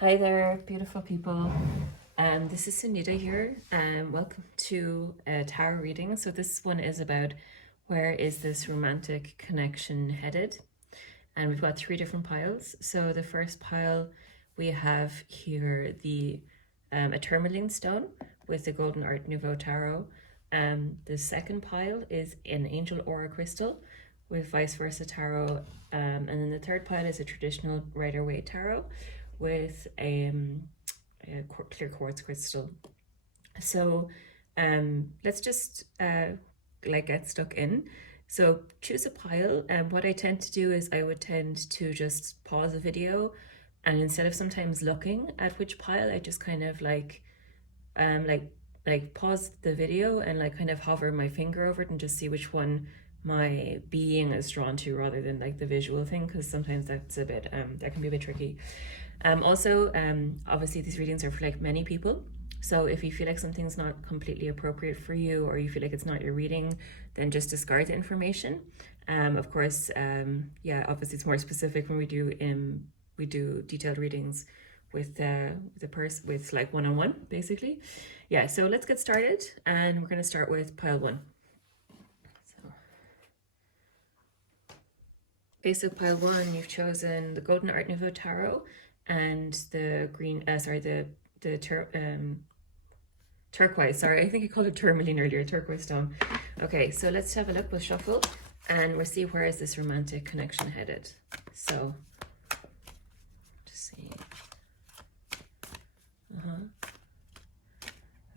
Hi there, beautiful people. This is Sunita here. Welcome to a tarot reading. So this one is about where is this romantic connection headed? And we've got three different piles. So the first pile, we have here the a tourmaline stone with the golden Art Nouveau tarot. The second pile is an angel aura crystal with vice versa tarot. And then the third pile is a traditional Rider Waite tarot with a clear quartz crystal. So let's just get stuck in. So choose a pile, and what I tend to do is I would tend to just pause the video, and instead of sometimes looking at which pile, I just kind of pause the video and like kind of hover my finger over it and just see which one my being is drawn to rather than like the visual thing, because sometimes that's a bit that can be a bit tricky. Obviously these readings are for like many people, so if you feel like something's not completely appropriate for you or you feel like it's not your reading, then just discard the information. Of course, obviously it's more specific when we do detailed readings with the person, with like one-on-one basically. Yeah, so let's get started, and we're going to start with pile one. Base of pile one, you've chosen the Golden Art Nouveau tarot and the green, turquoise, sorry, I think I called it tourmaline earlier, turquoise stone. Okay, so let's have a look, we'll shuffle, and we'll see where is this romantic connection headed. So, just see.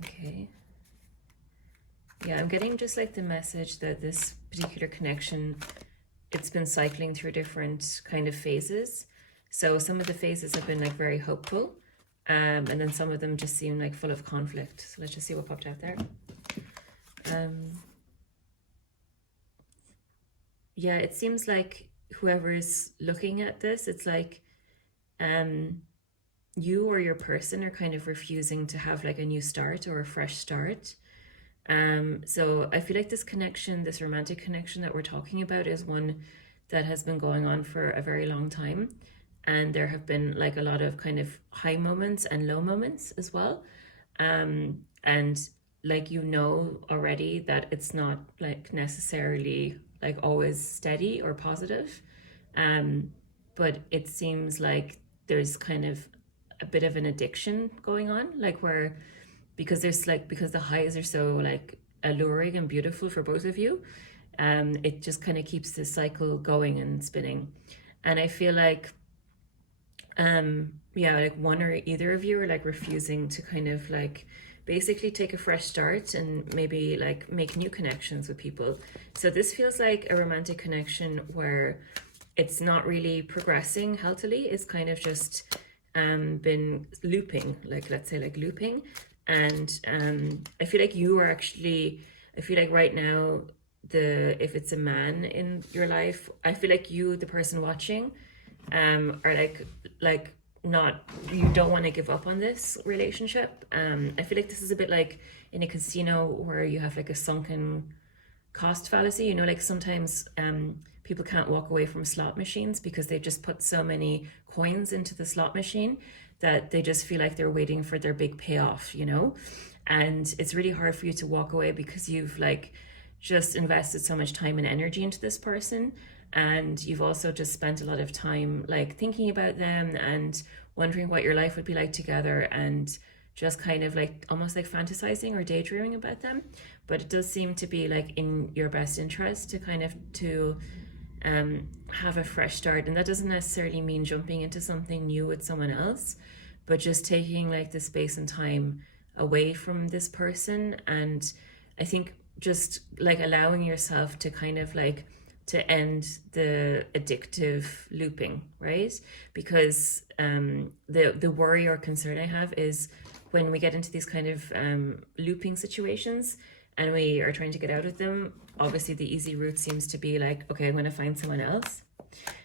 Okay. Yeah, I'm getting just like the message that this particular connection, it's been cycling through different kind of phases. So some of the phases have been like very hopeful, and then some of them just seem like full of conflict. So let's just see what popped out there. Yeah, it seems like whoever's looking at this, it's like you or your person are kind of refusing to have like a new start or a fresh start. So I feel like this connection, this romantic connection that we're talking about, is one that has been going on for a very long time. And there have been like a lot of kind of high moments and low moments as well. And like, you know already that it's not like necessarily like always steady or positive. But it seems like there's kind of a bit of an addiction going on, like where because the highs are so like alluring and beautiful for both of you, it just kind of keeps this cycle going and spinning. And I feel like like one or either of you are like refusing to kind of like basically take a fresh start and maybe like make new connections with people. So this feels like a romantic connection where it's not really progressing healthily. It's kind of just been looping, like let's say like looping. And I feel like you are actually, I feel like right now, if it's a man in your life, I feel like you, the person watching, are like not, you don't want to give up on this relationship. I feel like this is a bit like in a casino where you have like a sunken cost fallacy, you know, like sometimes people can't walk away from slot machines because they just put so many coins into the slot machine that they just feel like they're waiting for their big payoff, you know. And it's really hard for you to walk away because you've like just invested so much time and energy into this person, and you've also just spent a lot of time like thinking about them and wondering what your life would be like together, and just kind of like almost like fantasizing or daydreaming about them. But it does seem to be like in your best interest to kind of have a fresh start, and that doesn't necessarily mean jumping into something new with someone else, but just taking like the space and time away from this person. And I think just like allowing yourself to kind of like to end the addictive looping, right? Because the worry or concern I have is when we get into these kind of looping situations and we are trying to get out of them, obviously the easy route seems to be like, okay, I'm going to find someone else.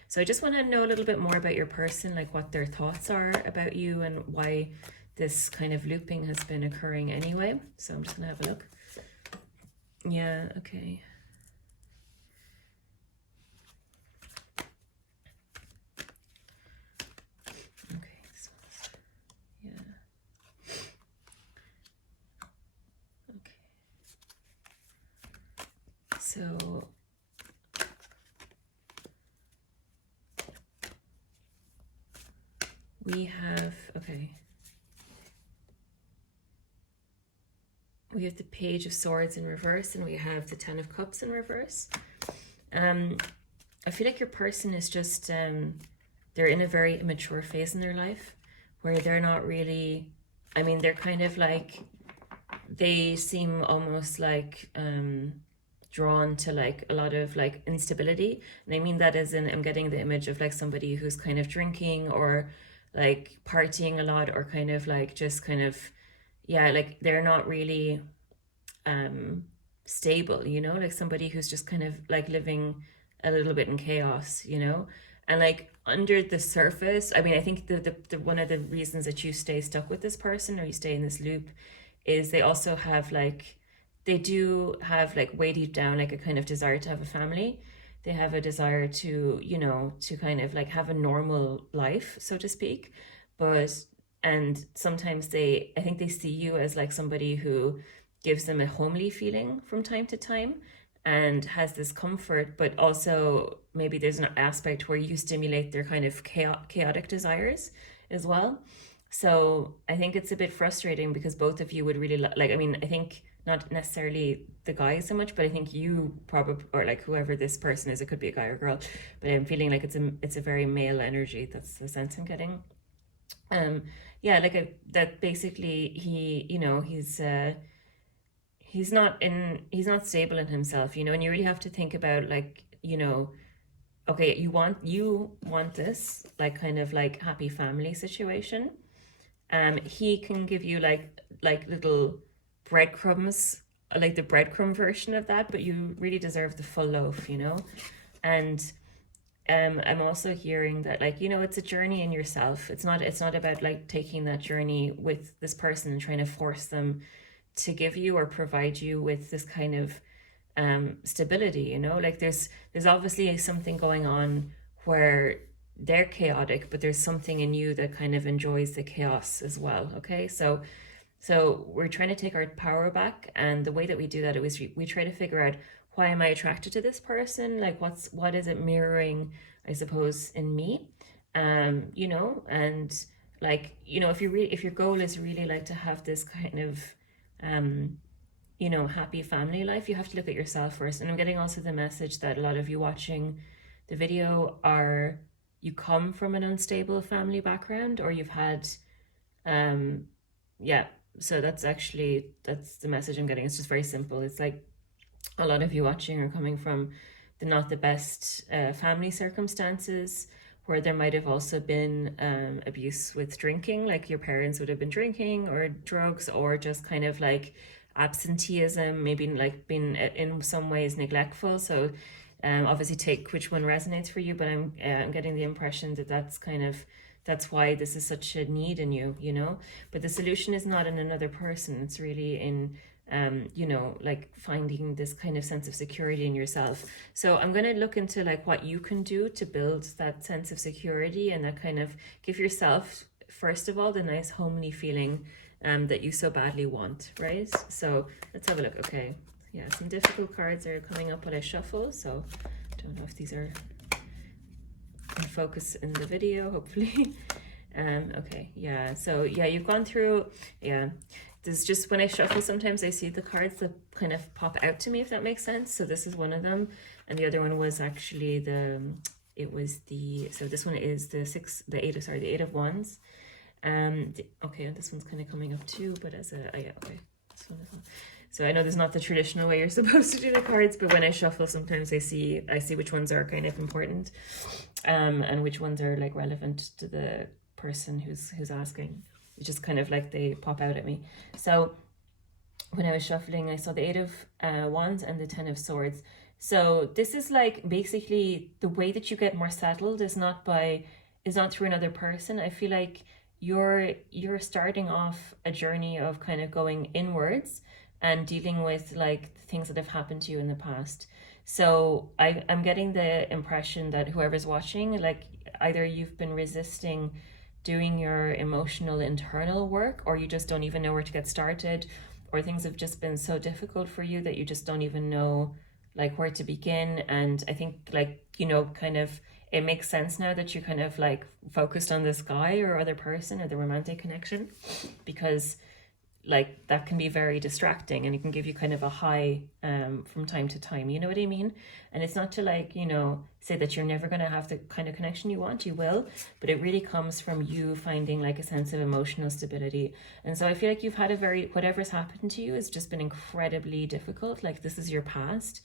So I just want to know a little bit more about your person, like what their thoughts are about you and why this kind of looping has been occurring anyway. So I'm just going to have a look. Yeah, okay. Okay, this one's... So we have, okay. We have the Page of Swords in reverse, and we have the Ten of Cups in reverse. I feel like your person is just, they're in a very immature phase in their life where they're not really, I mean, they're kind of like, they seem almost like drawn to like a lot of like instability. And I mean that as in, I'm getting the image of like somebody who's kind of drinking or like partying a lot, or kind of like just kind of, yeah, like they're not really stable, you know, like somebody who's just kind of like living a little bit in chaos, you know. And like under the surface, I mean, I think the one of the reasons that you stay stuck with this person or you stay in this loop is they also have like, they do have like way deep down like a kind of desire to have a family. They have a desire to, you know, to kind of like have a normal life, so to speak. But, and sometimes they, I think they see you as like somebody who gives them a homely feeling from time to time and has this comfort, but also maybe there's an aspect where you stimulate their kind of chaotic desires as well. So I think it's a bit frustrating because both of you would really like, I mean, I think not necessarily the guy so much, but I think you probably, or like whoever this person is, it could be a guy or girl, but I'm feeling like it's a very male energy. That's the sense I'm getting. Yeah, like that basically he, you know, he's not stable in himself, you know, and you really have to think about like, you know, okay, you want this like kind of like happy family situation. He can give you like little breadcrumbs, like the breadcrumb version of that, but you really deserve the full loaf, you know. And I'm also hearing that like, you know, it's a journey in yourself. It's not about like taking that journey with this person and trying to force them to give you or provide you with this kind of stability, you know. Like there's obviously something going on where they're chaotic, but there's something in you that kind of enjoys the chaos as well. Okay, so we're trying to take our power back, and the way that we do that is we try to figure out, why am I attracted to this person? Like what is it mirroring, I suppose, in me? You know, and like, you know, if your goal is really like to have this kind of you know, happy family life, you have to look at yourself first. And I'm getting also the message that a lot of you watching the video are, you come from an unstable family background, or you've had yeah, so that's the message I'm getting. It's just very simple. It's like a lot of you watching are coming from not the best family circumstances, where there might have also been abuse with drinking, like your parents would have been drinking, or drugs, or just kind of like absenteeism, maybe like being in some ways neglectful. So obviously take which one resonates for you, but I'm getting the impression that that's why this is such a need in you, you know. But the solution is not in another person. It's really in you know, like finding this kind of sense of security in yourself. So I'm going to look into like what you can do to build that sense of security, and that kind of give yourself, first of all, the nice homely feeling that you so badly want, right? So let's have a look. Okay, yeah, some difficult cards are coming up while I shuffle, so I don't know if these are in focus in the video, hopefully. Okay, yeah, so yeah, you've gone through, yeah, there's just, when I shuffle, sometimes I see the cards that kind of pop out to me, if that makes sense. So this is one of them, and the other one was actually so this one is the Eight of Wands. Okay, and this one's kind of coming up too, but as a, yeah, okay, this one as well. So I know there's not the traditional way you're supposed to do the cards, but when I shuffle, sometimes I see which ones are kind of important, and which ones are like relevant to the person who's asking. It's just kind of like they pop out at me. So when I was shuffling, I saw the Eight of Wands and the Ten of Swords. So this is like basically the way that you get more settled is not through another person. I feel like you're starting off a journey of kind of going inwards and dealing with like things that have happened to you in the past. So I'm getting the impression that whoever's watching, like either you've been resisting doing your emotional internal work, or you just don't even know where to get started, or things have just been so difficult for you that you just don't even know like where to begin. And I think like, you know, kind of it makes sense now that you kind of like focused on this guy or other person or the romantic connection, because like that can be very distracting and it can give you kind of a high from time to time, you know what I mean? And it's not to like, you know, say that you're never going to have the kind of connection you want. You will, but it really comes from you finding like a sense of emotional stability. And so I feel like you've had a very, whatever's happened to you has just been incredibly difficult. Like this is your past,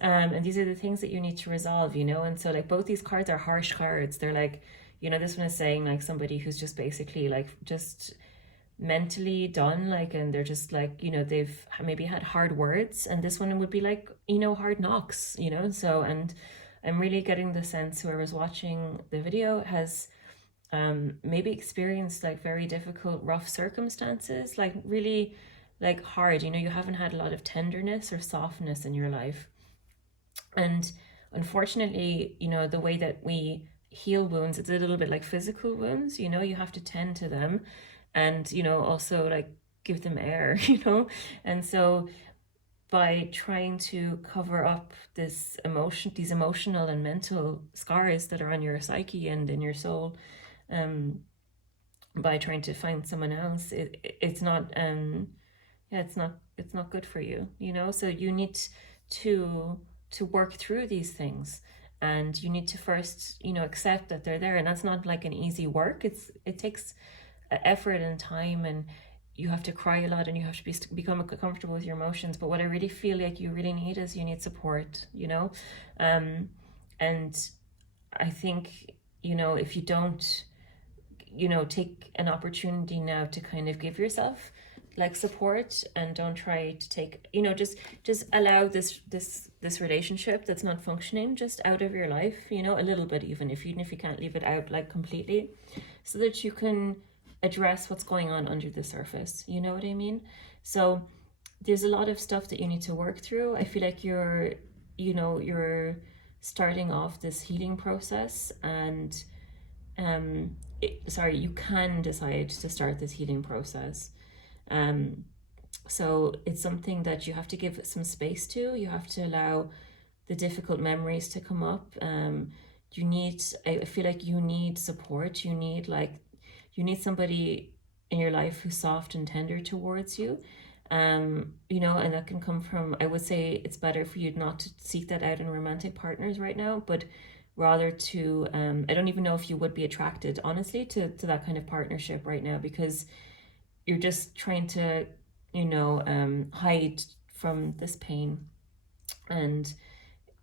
and these are the things that you need to resolve, you know? And so like both these cards are harsh cards. They're like, you know, this one is saying like somebody who's just basically like just mentally done, like, and they're just like, you know, they've maybe had hard words, and this one would be like, you know, hard knocks, you know. So, and I'm really getting the sense whoever's watching the video has maybe experienced like very difficult, rough circumstances, like really like hard, you know, you haven't had a lot of tenderness or softness in your life. And unfortunately, you know, the way that we heal wounds, it's a little bit like physical wounds, you know, you have to tend to them and, you know, also like give them air, you know. And so by trying to cover up this emotion, these emotional and mental scars that are on your psyche and in your soul, by trying to find someone else, it's not yeah, it's not good for you, you know. So you need to work through these things, and you need to first, you know, accept that they're there. And that's not like an easy work. It takes effort and time, and you have to cry a lot, and you have to become comfortable with your emotions. But what I really feel like you really need is you need support, you know. And I think, you know, if you don't, you know, take an opportunity now to kind of give yourself like support, and don't try to take, you know, just allow this relationship that's not functioning just out of your life, you know, a little bit, even if you can't leave it out like completely, so that you can address what's going on under the surface, you know what I mean? So there's a lot of stuff that you need to work through. I feel like you're, you know, you're starting off this healing process, and you can decide to start this healing process. So it's something that you have to give some space to. You have to allow the difficult memories to come up. You need, I feel like you need support. You need somebody in your life who's soft and tender towards you. You know, and that can come from, I would say it's better for you not to seek that out in romantic partners right now, but rather to, I don't even know if you would be attracted, honestly, to that kind of partnership right now, because you're just trying to, you know, hide from this pain. And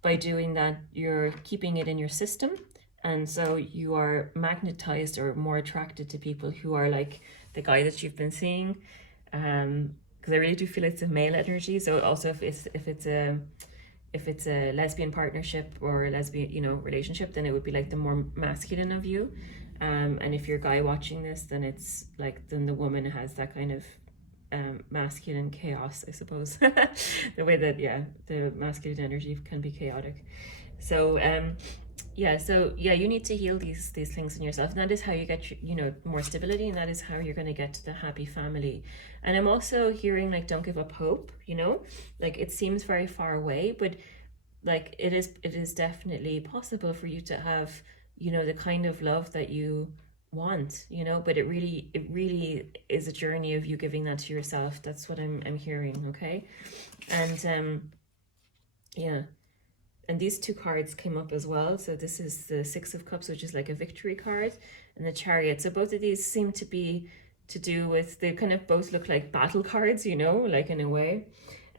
by doing that, you're keeping it in your system. And so you are magnetized or more attracted to people who are like the guy that you've been seeing. Because I really do feel it's a male energy. So also if it's a lesbian partnership or a lesbian, you know, relationship, then it would be like the more masculine of you. And if you're a guy watching this, then it's like, then the woman has that kind of masculine chaos, I suppose. The way that, yeah, the masculine energy can be chaotic. So you need to heal these things in yourself, and that is how you get, you know, more stability, and that is how you're going to get to the happy family. And I'm also hearing like, don't give up hope, you know, like it seems very far away, but like it is definitely possible for you to have, you know, the kind of love that you want, you know. But it really is a journey of you giving that to yourself. That's what I'm hearing. Okay. And yeah, and these two cards came up as well. So this is the Six of Cups, which is like a victory card, and the Chariot. So both of these seem to be to do with, they kind of both look like battle cards, you know, like in a way.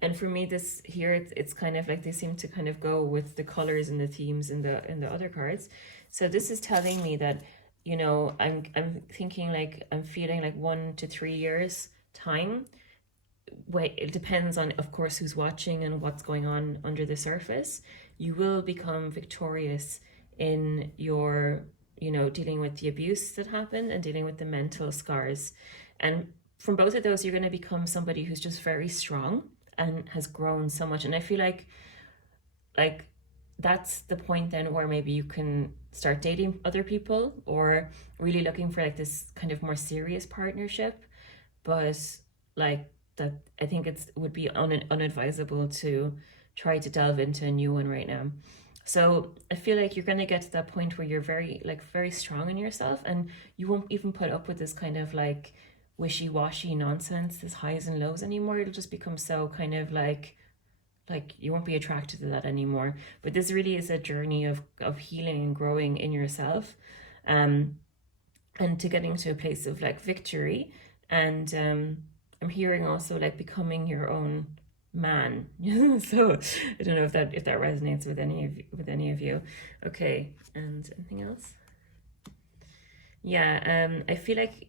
And for me, this here, it's kind of like they seem to kind of go with the colors and the themes in the other cards. So this is telling me that, you know, I'm thinking like, I'm feeling like 1 to 3 years time. Wait, it depends on, of course, who's watching and what's going on under the surface. You will become victorious in your, you know, dealing with the abuse that happened and dealing with the mental scars. And from both of those, you're going to become somebody who's just very strong and has grown so much. And I feel like that's the point then where maybe you can start dating other people, or really looking for like this kind of more serious partnership. But like that, I think it would be unadvisable to try to delve into a new one right now. So I feel like you're going to get to that point where you're very strong in yourself, and you won't even put up with this kind of like wishy-washy nonsense, this highs and lows anymore. It'll just become so kind of like you won't be attracted to that anymore. But this really is a journey of healing and growing in yourself, and to getting to a place of like victory. And I'm hearing also like becoming your own man. So I don't know if that resonates with any of you. Okay, and anything else? Yeah, I feel like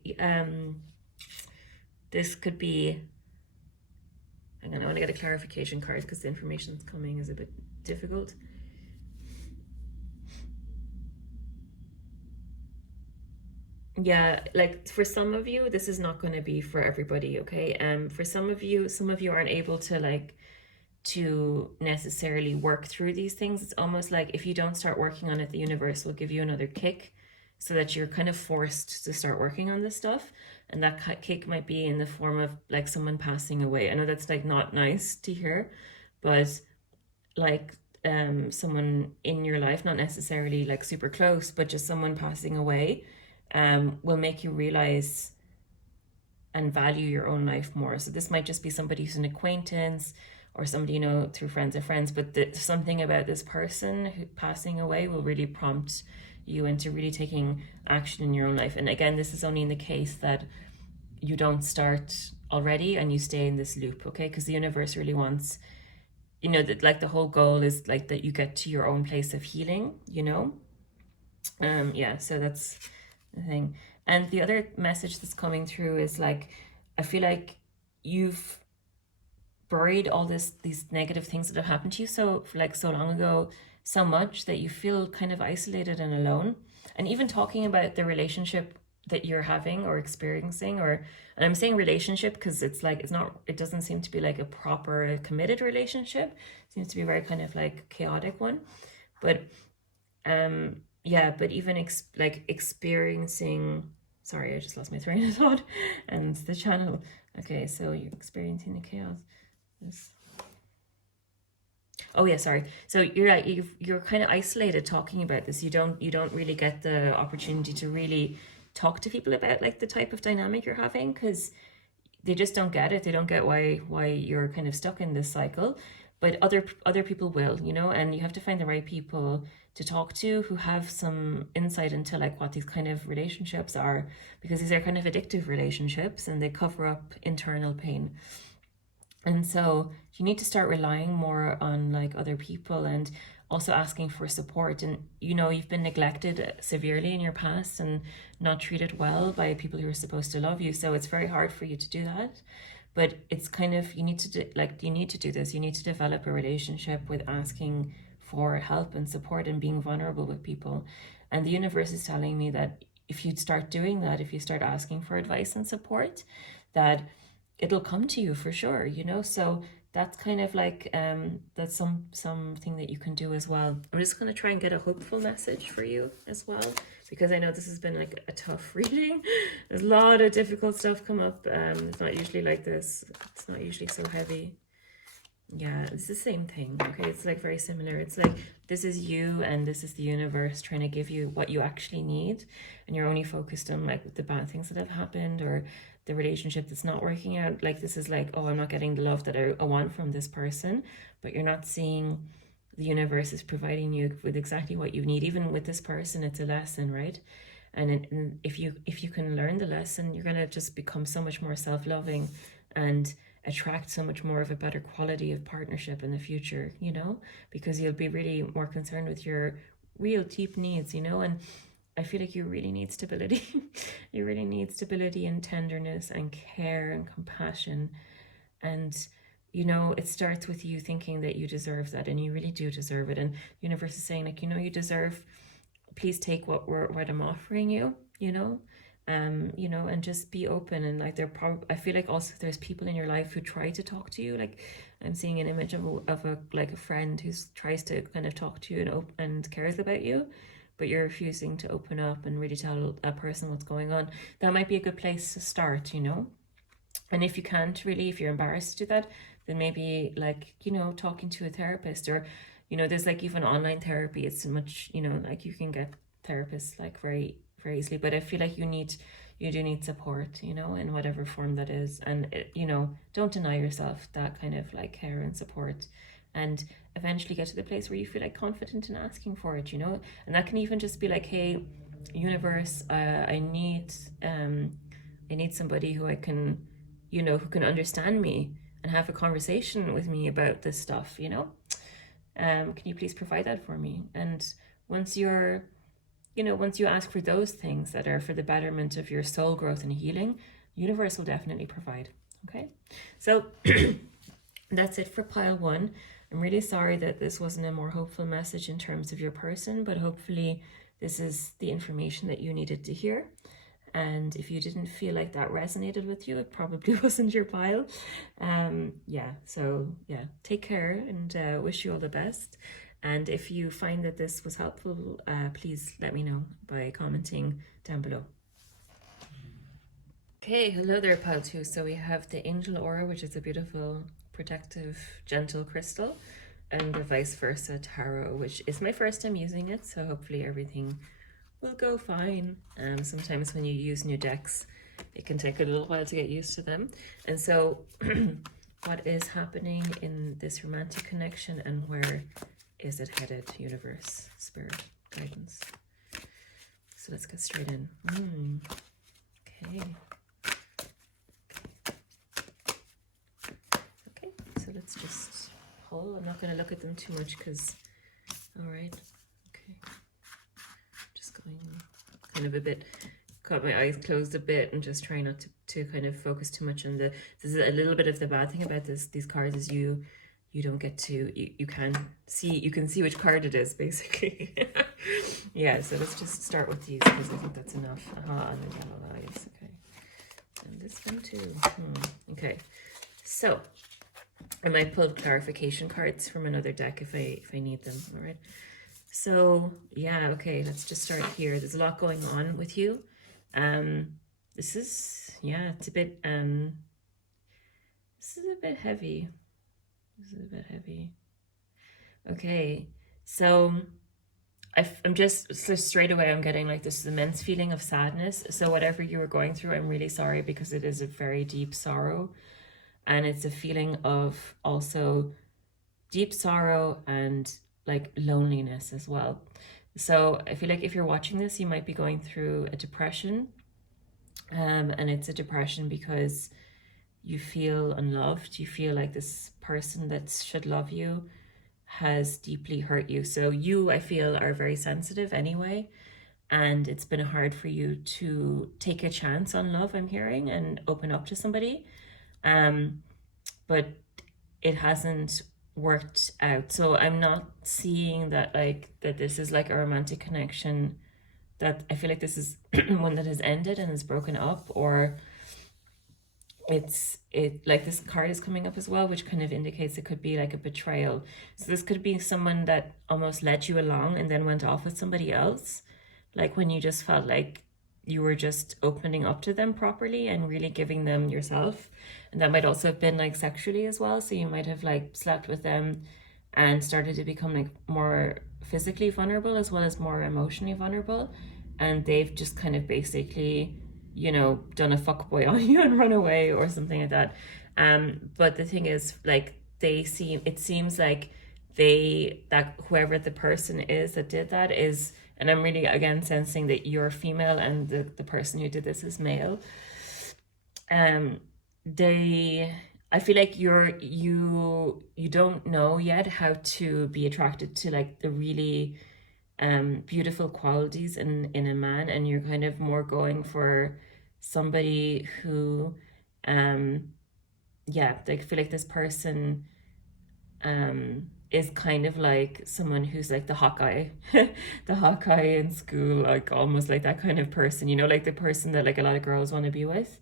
this could be, hang on, I want to get a clarification card because the information that's coming is a bit difficult. Yeah, like for some of you, this is not going to be for everybody, okay? For some of you aren't able to like to necessarily work through these things. It's almost like if you don't start working on it, the universe will give you another kick, so that you're kind of forced to start working on this stuff. And that kick might be in the form of like someone passing away. I know that's like not nice to hear, but like someone in your life, not necessarily like super close, but just someone passing away will make you realize and value your own life more. So this might just be somebody who's an acquaintance or somebody you know through friends of friends, but something about this person who passing away will really prompt you into really taking action in your own life. And again, this is only in the case that you don't start already and you stay in this loop, okay? Because the universe really wants, you know, that like the whole goal is like that you get to your own place of healing, you know? Yeah, so that's the thing. And the other message that's coming through is like, I feel like you've buried all these negative things that have happened to you so long ago, so much that you feel kind of isolated and alone. And even talking about the relationship that you're having or experiencing, and I'm saying relationship because it's like it doesn't seem to be like a proper committed relationship. It seems to be a very kind of like chaotic one. But yeah, but even experiencing, sorry, I just lost my train of thought and the channel. Okay, so you're experiencing the chaos. Oh yeah, sorry. So you're kind of isolated talking about this. You don't really get the opportunity to really talk to people about like the type of dynamic you're having, because they just don't get it. They don't get why you're kind of stuck in this cycle. But other people will, you know, and you have to find the right people to talk to who have some insight into like what these kind of relationships are, because these are kind of addictive relationships and they cover up internal pain. And so you need to start relying more on like other people and also asking for support. And you know, you've been neglected severely in your past and not treated well by people who are supposed to love you. So it's very hard for you to do that. But it's kind of, you need to do this. You need to develop a relationship with asking for help and support and being vulnerable with people. And the universe is telling me that if you start doing that, if you start asking for advice and support, that it'll come to you for sure, you know? So that's kind of like, that's something that you can do as well. I'm just going to try and get a hopeful message for you as well, because I know this has been like a tough reading. There's a lot of difficult stuff come up. It's not usually like this. It's not usually so heavy. Yeah, it's the same thing, okay? It's like very similar. It's like, this is you and this is the universe trying to give you what you actually need, and you're only focused on like the bad things that have happened or the relationship that's not working out. Like this is like, oh, I'm not getting the love that I want from this person, but you're not seeing the universe is providing you with exactly what you need. Even with this person, it's a lesson, right? And if you can learn the lesson, you're gonna just become so much more self-loving and attract so much more of a better quality of partnership in the future, you know, because you'll be really more concerned with your real deep needs, you know. And I feel like you really need stability. You really need stability and tenderness and care and compassion. And, you know, it starts with you thinking that you deserve that, and you really do deserve it. And the universe is saying, like, you know, you deserve, please take what I'm offering you, you know. You know, and just be open. And like I feel like also there's people in your life who try to talk to you. Like I'm seeing an image of a friend who tries to kind of talk to you and cares about you, but you're refusing to open up and really tell that person what's going on. That might be a good place to start, you know. And if you can't really, if you're embarrassed to do that, then maybe like, you know, talking to a therapist, or, you know, there's like even online therapy. It's much, you know, like you can get therapists like very, very easily. But I feel like you do need support, you know, in whatever form that is. And, you know, don't deny yourself that kind of like care and support. And eventually get to the place where you feel like confident in asking for it, you know. And that can even just be like, hey, universe, I need somebody who I can, you know, who can understand me and have a conversation with me about this stuff, you know. Can you please provide that for me? And once you're, you know, once you ask for those things that are for the betterment of your soul growth and healing, universe will definitely provide. Okay, so that's it for pile 1. I'm really sorry that this wasn't a more hopeful message in terms of your person, but hopefully this is the information that you needed to hear. And if you didn't feel like that resonated with you, it probably wasn't your pile. Yeah, so yeah, take care, and wish you all the best. And if you find that this was helpful, please let me know by commenting down below. Okay, hello there, pile 2. So we have the Angel Aura, which is a beautiful, protective, gentle crystal, and the Vice Versa Tarot, which is my first time using it, so hopefully everything will go fine. Sometimes when you use new decks, it can take a little while to get used to them. And so what is happening in this romantic connection, and where is it headed? Universe, spirit, guidance. So let's get straight in. Okay. Okay, so let's just pull. I'm not going to look at them too much because, all right. Okay. Just going kind of a bit, got my eyes closed a bit and just trying not to kind of focus too much on this is a little bit of the bad thing about these cards is you don't get to, you can see which card it is, basically. Yeah, so let's just start with these because I think that's enough. And the yellow eyes, okay. And this one too. Okay, so I might pull clarification cards from another deck if I need them, all right? So yeah, okay, let's just start here. There's a lot going on with you. This is, yeah, it's a bit, this is a bit heavy. This is a bit heavy. Okay, so I'm just, so straight away I'm getting like this immense feeling of sadness. So whatever you were going through, I'm really sorry, because it is a very deep sorrow. And it's a feeling of also deep sorrow and like loneliness as well. So I feel like if you're watching this, you might be going through a depression. And it's a depression because you feel unloved. You feel like this person that should love you has deeply hurt you. So you, I feel, are very sensitive anyway. And it's been hard for you to take a chance on love, I'm hearing, and open up to somebody. But it hasn't worked out. So I'm not seeing that like that this is like a romantic connection, that I feel like this is one that has ended and is broken up, or it like this card is coming up as well, which kind of indicates it could be like a betrayal. So this could be someone that almost led you along and then went off with somebody else, like when you just felt like you were just opening up to them properly and really giving them yourself. And that might also have been like sexually as well. So you might have like slept with them and started to become like more physically vulnerable as well as more emotionally vulnerable. And they've just kind of basically, you know, done a fuckboy on you and run away or something like that. But the thing is, like, it seems like that whoever the person is that did that is, and I'm really again sensing that you're female and the person who did this is male. I feel like you don't know yet how to be attracted to like the really beautiful qualities in a man, and you're kind of more going for somebody who yeah, I feel like this person is kind of like someone who's like the Hawkeye, the Hawkeye in school, like almost like that kind of person, you know, like the person that like a lot of girls want to be with.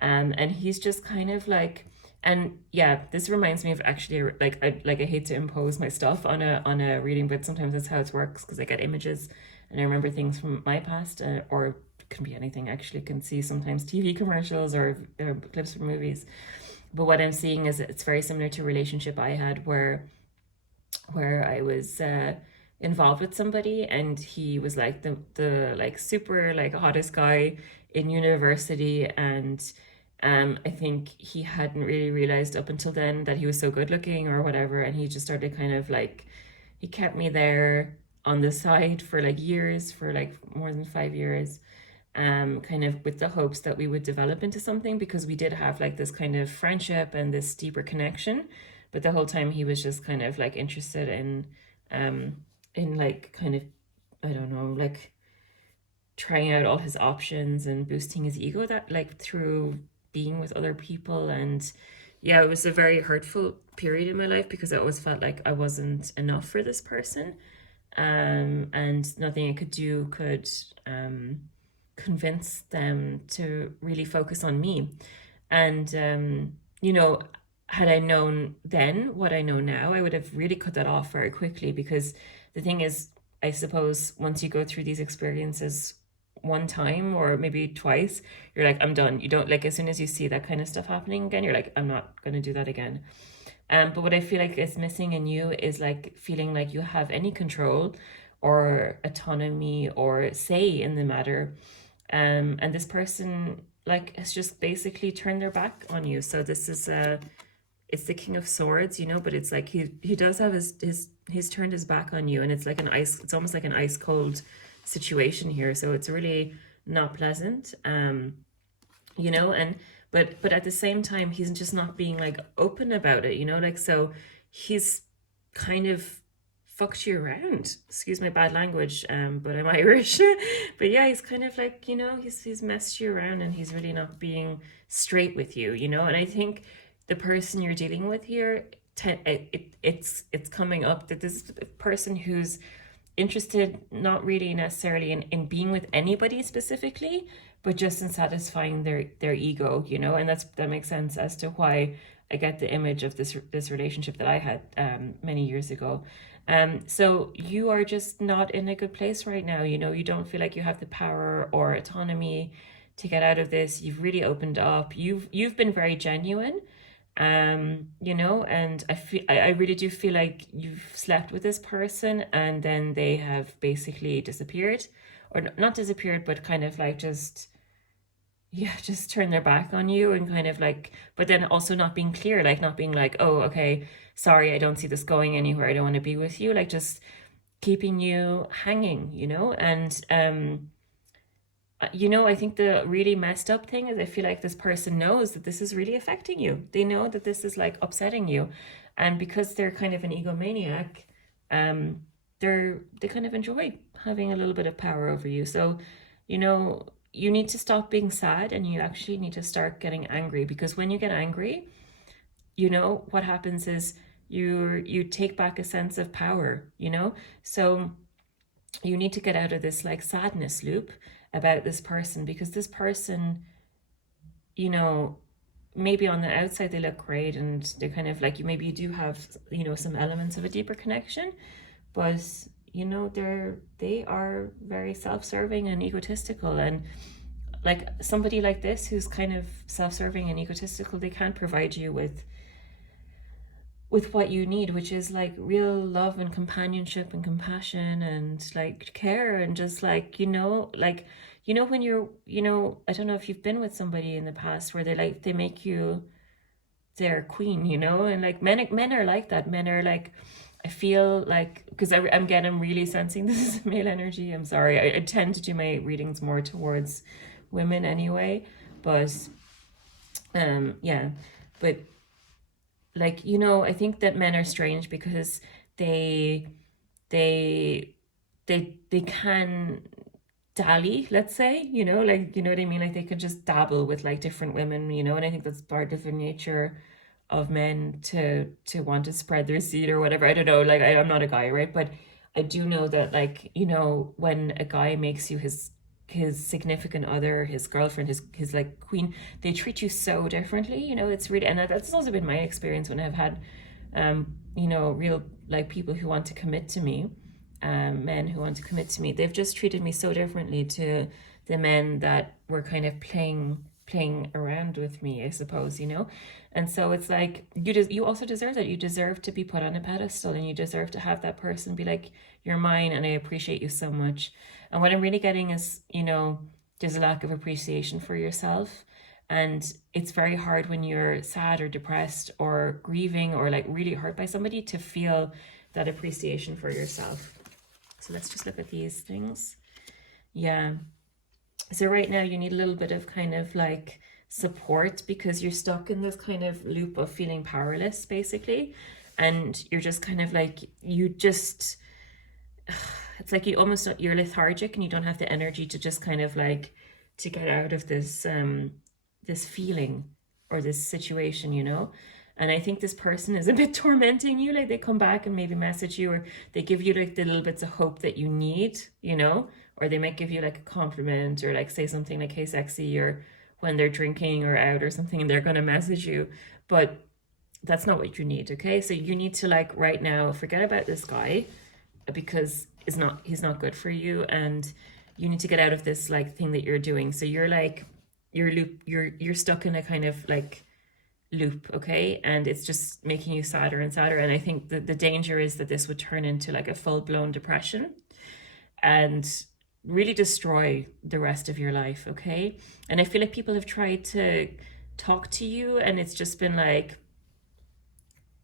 And he's just kind of like, and yeah, this reminds me of actually like I hate to impose my stuff on a reading, but sometimes that's how it works, because I get images and I remember things from my past, or it can be anything actually. Can see sometimes TV commercials or clips from movies. But what I'm seeing is it's very similar to a relationship I had where I was involved with somebody, and he was like the like super like hottest guy in university, and I think he hadn't really realized up until then that he was so good looking or whatever, and he just started kind of like, he kept me there on the side for like years, for like more than 5 years, kind of with the hopes that we would develop into something, because we did have like this kind of friendship and this deeper connection. But the whole time he was just kind of like interested in like kind of, I don't know, like trying out all his options and boosting his ego, that like through being with other people. And yeah, it was a very hurtful period in my life because I always felt like I wasn't enough for this person, and nothing I could do could convince them to really focus on me. And you know, had I known then what I know now, I would have really cut that off very quickly, because the thing is, I suppose once you go through these experiences one time or maybe twice, you're like, I'm done. You don't, like, as soon as you see that kind of stuff happening again, you're like, I'm not going to do that again. But what I feel like is missing in you is like feeling like you have any control or autonomy or say in the matter. And this person like has just basically turned their back on you. So this is it's the King of Swords, you know, but it's like he does have he's turned his back on you, and it's like it's almost like an ice cold situation here. So it's really not pleasant. You know, and but at the same time, he's just not being like open about it, you know, like, so he's kind of fucked you around, excuse my bad language, but I'm Irish. But yeah, he's kind of like, you know, he's messed you around, and he's really not being straight with you, you know. And I think the person you're dealing with here, it's coming up that this person who's interested not really necessarily in being with anybody specifically, but just in satisfying their ego, you know. And that makes sense as to why I get the image of this relationship that I had many years ago. So you are just not in a good place right now, you know. You don't feel like you have the power or autonomy to get out of this. You've really opened up. You've been very genuine, you know, and I really do feel like you've slept with this person and then they have basically disappeared, or not disappeared, but kind of like just turn their back on you, and kind of like, but then also not being clear, like not being like, oh, okay, sorry, I don't see this going anywhere, I don't want to be with you, like just keeping you hanging, you know. And you know, I think the really messed up thing is I feel like this person knows that this is really affecting you. They know that this is like upsetting you, and because they're kind of an egomaniac, they kind of enjoy having a little bit of power over you. So, you know, you need to stop being sad, and you actually need to start getting angry, because when you get angry, you know, what happens is you take back a sense of power, you know. So you need to get out of this like sadness loop about this person, because this person, you know, maybe on the outside they look great and they're kind of like, maybe you do have, you know, some elements of a deeper connection, but you know, they are very self-serving and egotistical. And like somebody like this who's kind of self-serving and egotistical, they can't provide you with what you need, which is like real love and companionship and compassion and like care, and just like, you know, like, you know, when you're, you know, I don't know if you've been with somebody in the past where they make you their queen, you know. And like men are like that. Men are like, I feel like, because I'm really sensing this is male energy. I'm sorry. I tend to do my readings more towards women anyway, but yeah, but like, you know, I think that men are strange because they can dally, let's say, you know, like, you know what I mean? Like they could just dabble with like different women, you know. And I think that's part of the nature of men to want to spread their seed or whatever. I don't know, like I'm not a guy, right? But I do know that, like, you know, when a guy makes you his significant other, his girlfriend, his like queen, they treat you so differently, you know. It's really, and that's also been my experience when I've had you know, real like people who want to commit to me, men who want to commit to me. They've just treated me so differently to the men that were kind of playing playing around with me, I suppose, you know? And so it's like, you also deserve that. You deserve to be put on a pedestal, and you deserve to have that person be like, you're mine and I appreciate you so much. And what I'm really getting is, you know, there's a lack of appreciation for yourself. And it's very hard when you're sad or depressed or grieving or like really hurt by somebody to feel that appreciation for yourself. So let's just look at these things. Yeah. So right now you need a little bit of kind of like support, because you're stuck in this kind of loop of feeling powerless, basically. And you're just kind of like, it's like you're lethargic and you don't have the energy to just kind of like, to get out of this, this feeling or this situation, you know? And I think this person is a bit tormenting you. Like they come back and maybe message you, or they give you like the little bits of hope that you need, you know? Or they might give you like a compliment, or like say something like, hey, sexy, or when they're drinking or out or something, and they're going to message you. But that's not what you need, okay? So you need to like right now forget about this guy, because he's not good for you, and you need to get out of this like thing that you're doing. So you're like, you're stuck in a kind of like loop, okay? And it's just making you sadder and sadder. And I think the danger is that this would turn into like a full-blown depression and really destroy the rest of your life, okay? And I feel like people have tried to talk to you, and it's just been like,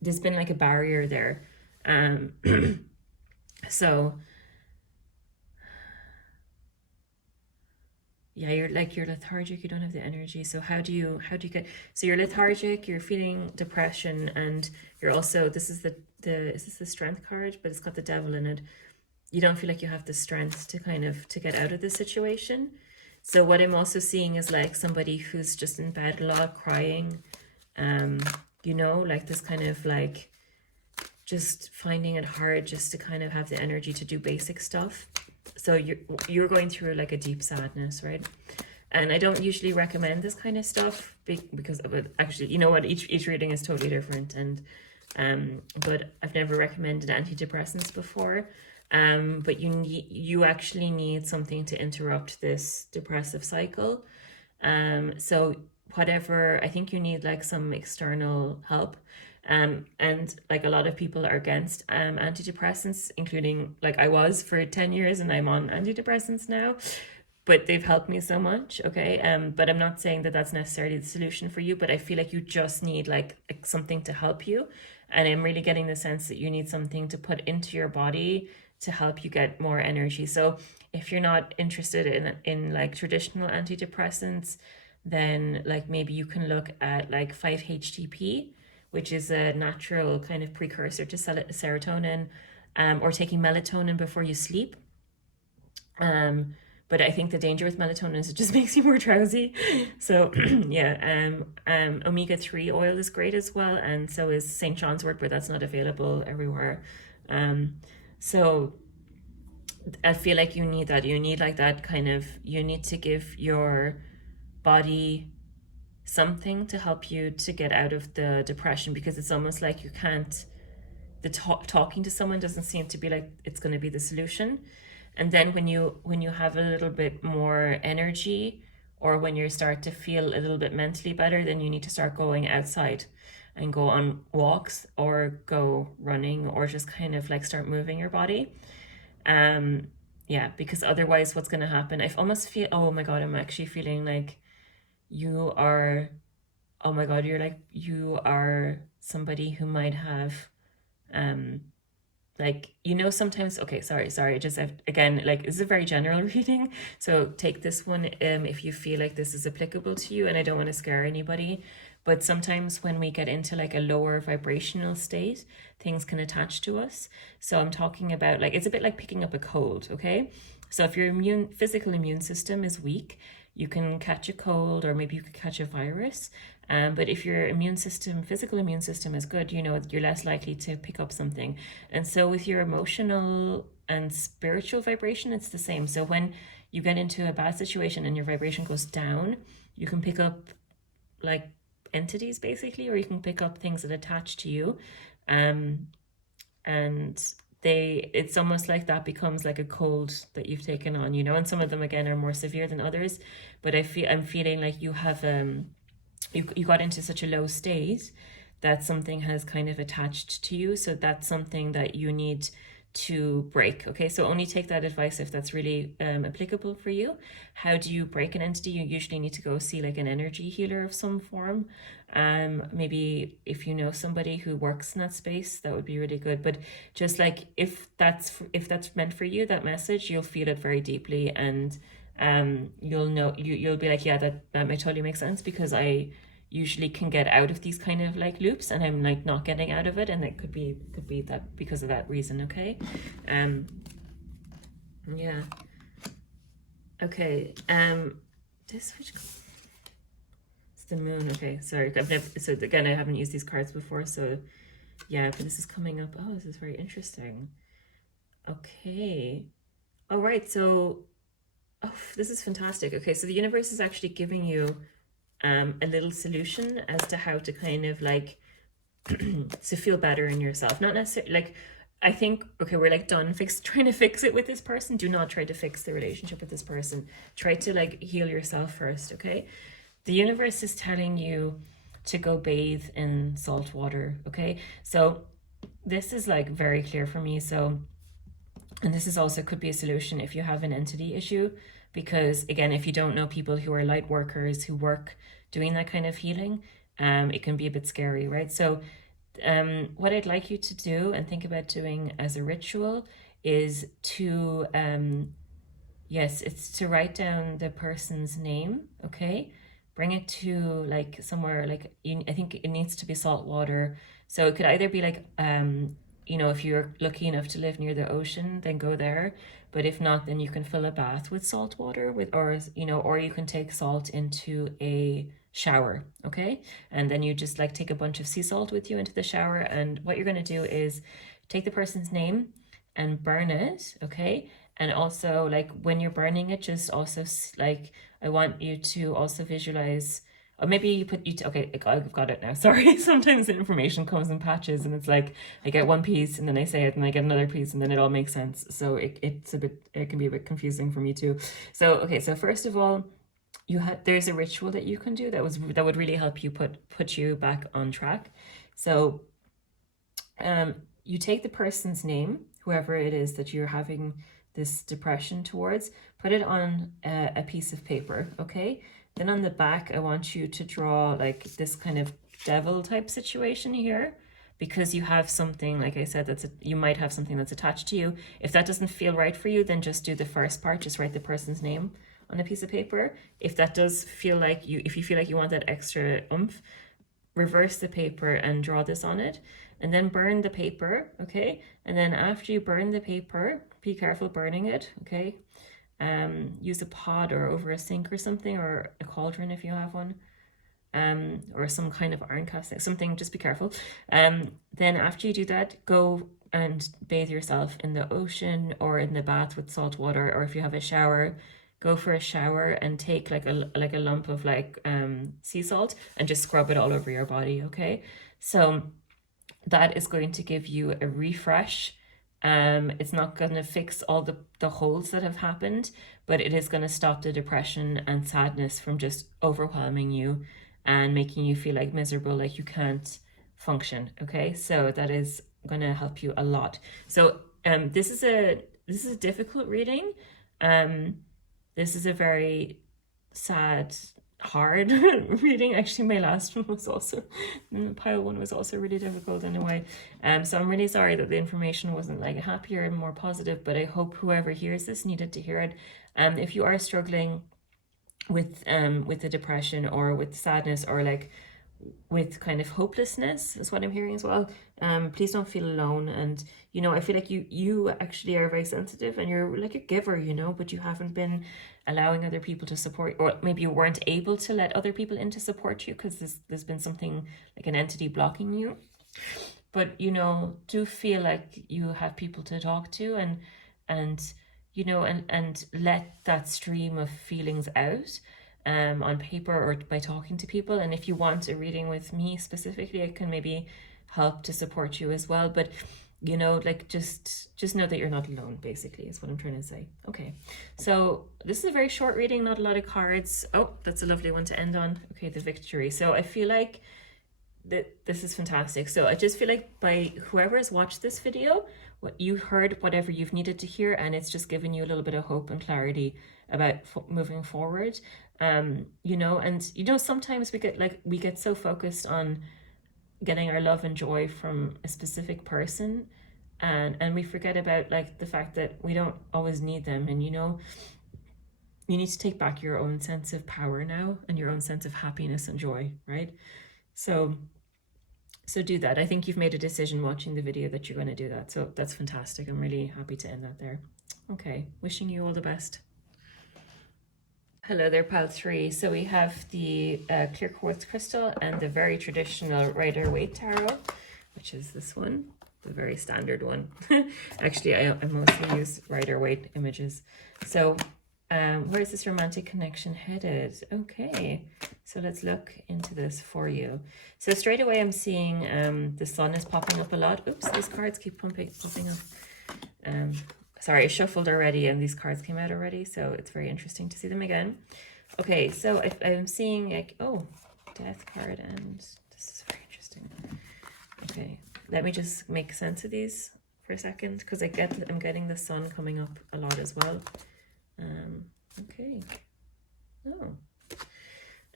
there's been like a barrier there. So yeah, you're lethargic, you don't have the energy. So how do you get, so you're lethargic, you're feeling depression, and you're also, this is is this the strength card, but it's got the devil in it. You don't feel like you have the strength to kind of to get out of this situation. So what I'm also seeing is like somebody who's just in bed a lot, crying, you know, like this kind of like just finding it hard just to kind of have the energy to do basic stuff. So you're going through like a deep sadness, right? And I don't usually recommend this kind of stuff because of it. Actually, you know what? Each reading is totally different, and but I've never recommended antidepressants before. But you actually need something to interrupt this depressive cycle. So whatever, I think you need like some external help. And like a lot of people are against antidepressants, including like I was for 10 years, and I'm on antidepressants now, but they've helped me so much, okay? But I'm not saying that that's necessarily the solution for you, but I feel like you just need like something to help you. And I'm really getting the sense that you need something to put into your body to help you get more energy. So if you're not interested in like traditional antidepressants, then like maybe you can look at like 5-HTP, which is a natural kind of precursor to serotonin, or taking melatonin before you sleep. But I think the danger with melatonin is it just makes you more drowsy. So yeah, omega-3 oil is great as well, and so is St. John's wort, but that's not available everywhere. So I feel like you need that. You need like that kind of, you need to give your body something to help you to get out of the depression, because it's almost like you can't, talking to someone doesn't seem to be like it's going to be the solution. And then when you have a little bit more energy, or when you start to feel a little bit mentally better, then you need to start going outside and go on walks or go running, or just kind of like start moving your body. Yeah, because otherwise what's going to happen, I almost feel, oh my God, I'm actually feeling like you are, oh my God, you are somebody who might have, like, you know, sometimes, okay, sorry, I just have, again, like, this is a very general reading, so take this one if you feel like this is applicable to you, and I don't want to scare anybody, but sometimes when we get into like a lower vibrational state, things can attach to us. So I'm talking about like, it's a bit like picking up a cold, okay? So if your physical immune system is weak, you can catch a cold, or maybe you could catch a virus. But if your physical immune system is good, you know, you're less likely to pick up something. And so with your emotional and spiritual vibration, it's the same. So when you get into a bad situation and your vibration goes down, you can pick up like entities basically, or you can pick up things that attach to you. And it's almost like that becomes like a cold that you've taken on, you know, and some of them again are more severe than others. But I'm feeling like you have you got into such a low state that something has kind of attached to you. So that's something that you need to break. Okay, so only take that advice if that's really applicable for you. How do you break an entity? You usually need to go see like an energy healer of some form. Maybe if you know somebody who works in that space, that would be really good. But just like if that's meant for you, that message, you'll feel it very deeply, and you'll know, you'll be like, yeah, that might totally make sense, because I usually can get out of these kind of like loops, and I'm like not getting out of it, and it could be that because of that reason. Okay. Yeah. Okay. This which it's the moon. Okay, sorry, so again, I haven't used these cards before, so yeah, but this is coming up. Oh, this is very interesting. Okay. All right, so oh, this is fantastic. Okay, so the universe is actually giving you a little solution as to how to kind of like to feel better in yourself. Not necessarily like, I think, okay, we're like done trying to fix it with this person. Do not try to fix the relationship with this person. Try to like heal yourself first, okay? The universe is telling you to go bathe in salt water, okay? So this is like very clear for me. So, and this is also could be a solution if you have an entity issue, because again, if you don't know people who are light workers who work doing that kind of healing, it can be a bit scary, right? So what I'd like you to do and think about doing as a ritual is to yes, it's to write down the person's name, okay? Bring it to like somewhere like I think it needs to be salt water. So it could either be like you know, if you're lucky enough to live near the ocean, then go there. But if not, then you can fill a bath with salt water or you know, or you can take salt into a shower, okay? And then you just like take a bunch of sea salt with you into the shower. And what you're going to do is take the person's name and burn it, okay? And also like when you're burning it, just also like, I want you to also visualize, or maybe you put, okay, I've got it now. Sorry, sometimes the information comes in patches and it's like, I get one piece and then I say it and I get another piece and then it all makes sense. So it can be a bit confusing for me too. So, okay, so first of all, there's a ritual that you can do that would really help you put you back on track. So you take the person's name, whoever it is that you're having this depression towards, put it on a piece of paper, okay? Then on the back, I want you to draw like this kind of devil type situation here, because you have something, like I said, you might have something that's attached to you. If that doesn't feel right for you, then just do the first part, just write the person's name on a piece of paper. If that does feel like if you feel like you want that extra oomph, reverse the paper and draw this on it, and then burn the paper, okay? And then after you burn the paper, be careful burning it, okay? Use a pot or over a sink or something, or a cauldron if you have one, or some kind of iron casting, something, just be careful. Then after you do that, go and bathe yourself in the ocean or in the bath with salt water, or if you have a shower, go for a shower and take like a lump of like sea salt and just scrub it all over your body, okay? So that is going to give you a refresh. It's not going to fix all the holes that have happened, but it is going to stop the depression and sadness from just overwhelming you and making you feel like miserable, like you can't function, okay? So that is going to help you a lot. So this is a difficult reading. This is a very sad, hard reading. Actually, my last one was also, pile one was also really difficult in a way. So I'm really sorry that the information wasn't like happier and more positive, but I hope whoever hears this needed to hear it. If you are struggling with the depression or with sadness or like with kind of hopelessness is what I'm hearing as well, please don't feel alone. And you know, I feel like you actually are very sensitive and you're like a giver, you know, but you haven't been allowing other people to support, or maybe you weren't able to let other people in to support you because there's been something like an entity blocking you. But you know, do feel like you have people to talk to, and you know, and let that stream of feelings out on paper or by talking to people. And if you want a reading with me specifically, I can maybe help to support you as well. But you know, like just know that you're not alone, basically, is what I'm trying to say. Okay, so this is a very short reading, not a lot of cards. Oh, that's a lovely one to end on. Okay, the victory. So I feel like that this is fantastic. So I just feel like by whoever has watched this video, what you heard whatever you've needed to hear, and it's just given you a little bit of hope and clarity about moving forward. You know, and you know, sometimes we get so focused on getting our love and joy from a specific person, and we forget about like the fact that we don't always need them. And you know, you need to take back your own sense of power now and your own sense of happiness and joy, right? So do that. I think you've made a decision watching the video that you're going to do that. So that's fantastic. I'm really happy to end that there. Okay, wishing you all the best. Hello there, pile 3. So we have the clear quartz crystal and the very traditional Rider-Waite tarot, which is this one, the very standard one. Actually, I mostly use Rider-Waite images. So where is this romantic connection headed? Okay, so let's look into this for you. So straight away I'm seeing the sun is popping up a lot. Oops, these cards keep popping up. Sorry, I shuffled already and these cards came out already, so it's very interesting to see them again. Okay, so I'm seeing like, oh, death card, and this is very interesting. Okay, let me just make sense of these for a second, because I'm getting the sun coming up a lot as well. Okay. Oh.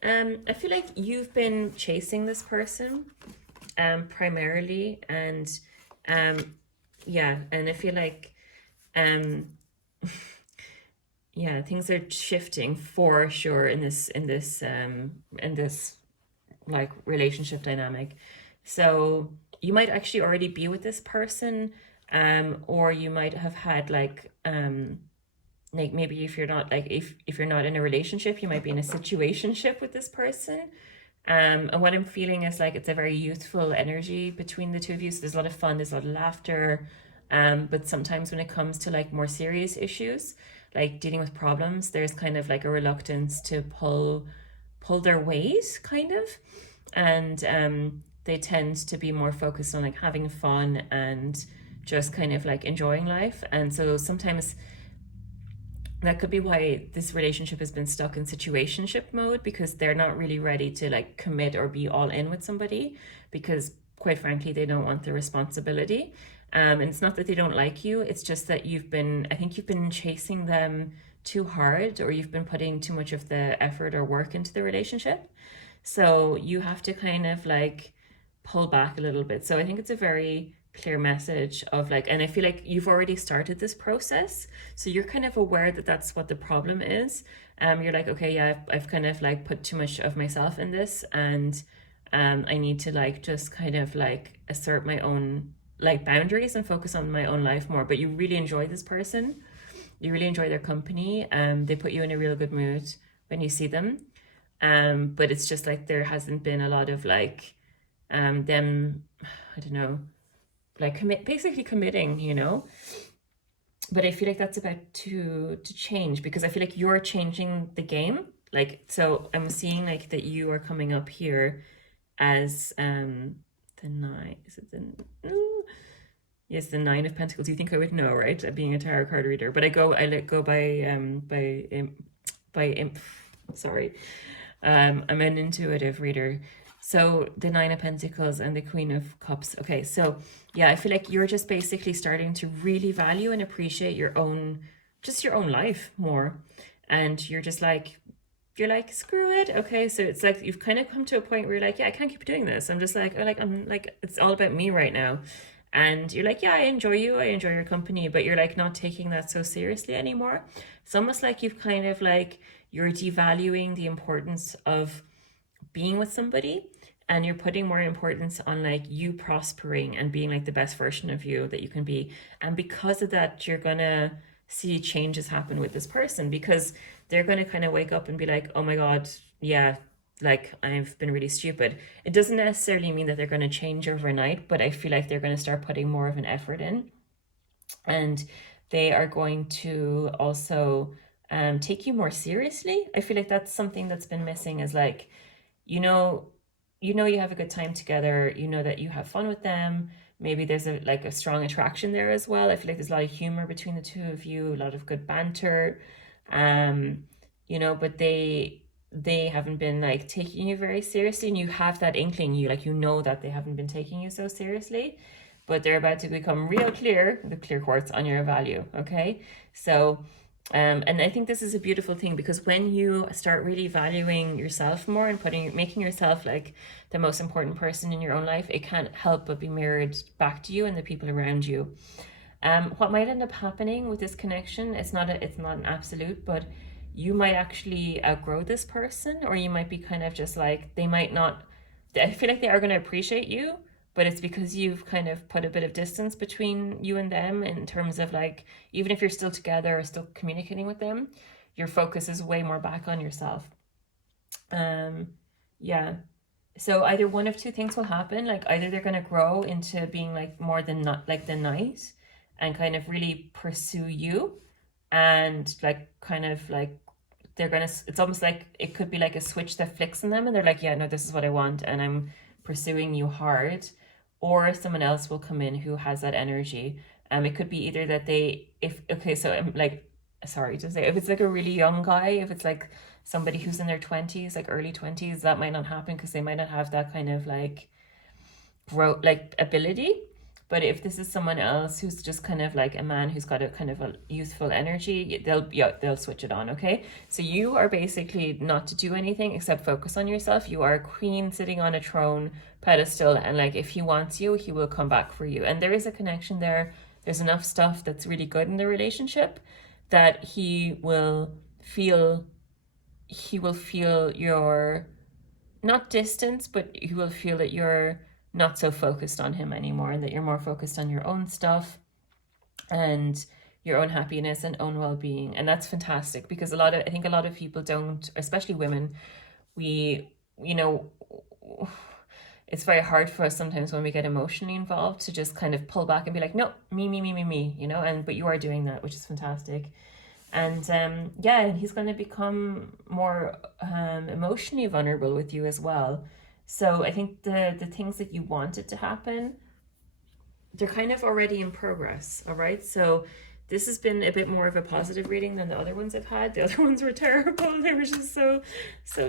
I feel like you've been chasing this person primarily, and yeah, and I feel like yeah, things are shifting for sure in this like relationship dynamic. So you might actually already be with this person, or you might have had like maybe if you're not like if you're not in a relationship, you might be in a situationship with this person. And what I'm feeling is like it's a very youthful energy between the two of you. So there's a lot of fun, there's a lot of laughter. But sometimes when it comes to like more serious issues, like dealing with problems, there's kind of like a reluctance to pull their weight, kind of. And they tend to be more focused on like having fun and just kind of like enjoying life. And so sometimes that could be why this relationship has been stuck in situationship mode, because they're not really ready to like commit or be all in with somebody, because quite frankly, they don't want the responsibility. And it's not that they don't like you, it's just that I think you've been chasing them too hard, or you've been putting too much of the effort or work into the relationship. So you have to kind of like pull back a little bit. So I think it's a very clear message of like, and I feel like you've already started this process, so you're kind of aware that that's what the problem is. You're like, okay, yeah, I've kind of like put too much of myself in this, and I need to like just kind of like assert my own like boundaries and focus on my own life more. But you really enjoy this person, you really enjoy their company, they put you in a real good mood when you see them, but it's just like there hasn't been a lot of like them, I don't know, like basically committing, you know. But I feel like that's about to change, because I feel like you're changing the game. Like, so I'm seeing like that you are coming up here as the nine, is it the yes, the Nine of Pentacles. You think I would know, right? Being a tarot card reader, but I go by sorry, I'm an intuitive reader. So the Nine of Pentacles and the Queen of Cups. Okay, so yeah, I feel like you're just basically starting to really value and appreciate your own life more. And you're just like, screw it. Okay, so it's like you've kind of come to a point where you're like, yeah, I can't keep doing this. I'm just like, I'm like, it's all about me right now. And you're like, yeah, I enjoy your company, but you're like not taking that so seriously anymore. It's almost like you've kind of like, you're devaluing the importance of being with somebody, and you're putting more importance on like you prospering and being like the best version of you that you can be. And because of that, you're gonna see changes happen with this person, because they're gonna kind of wake up and be like, oh my God, yeah, like I've been really stupid. It doesn't necessarily mean that they're going to change overnight, but I feel like they're going to start putting more of an effort in, and they are going to also take you more seriously. I feel like that's something that's been missing, is like, you know you have a good time together, you know that you have fun with them, maybe there's a strong attraction there as well. I feel like there's a lot of humor between the two of you, a lot of good banter. um but they haven't been like taking you very seriously, and you have that inkling, you know that they haven't been taking you so seriously, but they're about to become real clear, the clear quartz, on your value. Okay, so and I think this is a beautiful thing, because when you start really valuing yourself more and making yourself like the most important person in your own life, it can't help but be mirrored back to you and the people around you. What might end up happening with this connection, it's not an absolute, but you might actually outgrow this person, or you might be kind of just like, they might not, I feel like they are going to appreciate you, but it's because you've kind of put a bit of distance between you and them, in terms of like, even if you're still together or still communicating with them, your focus is way more back on yourself. Yeah. So either one of two things will happen. Like, either they're going to grow into being like more than not like the knight, and kind of really pursue you, and like kind of like they're gonna, it's almost like it could be like a switch that flicks in them, and they're like, yeah, no, this is what I want, and I'm pursuing you hard. Or someone else will come in who has that energy. It could be either that they, if, okay, so I'm like, sorry to say, if it's like a really young guy, if it's like somebody who's in their 20s, like early 20s, that might not happen, because they might not have that kind of like growth, like ability. But if this is someone else who's just kind of like a man who's got a kind of a youthful energy, they'll switch it on. Okay, so you are basically not to do anything except focus on yourself. You are a queen sitting on a throne pedestal, and like, if he wants you, he will come back for you. And there is a connection there. There's enough stuff that's really good in the relationship that he will feel your, not distance, but he will feel that you're not so focused on him anymore, and that you're more focused on your own stuff and your own happiness and own well-being. And that's fantastic, because I think a lot of people don't, especially women, we, it's very hard for us sometimes when we get emotionally involved to just kind of pull back and be like, no, me, but you are doing that, which is fantastic. And yeah, he's going to become more emotionally vulnerable with you as well. So I think the things that you wanted to happen, they're kind of already in progress. All right. So this has been a bit more of a positive reading than the other ones I've had. The other ones were terrible. They were just so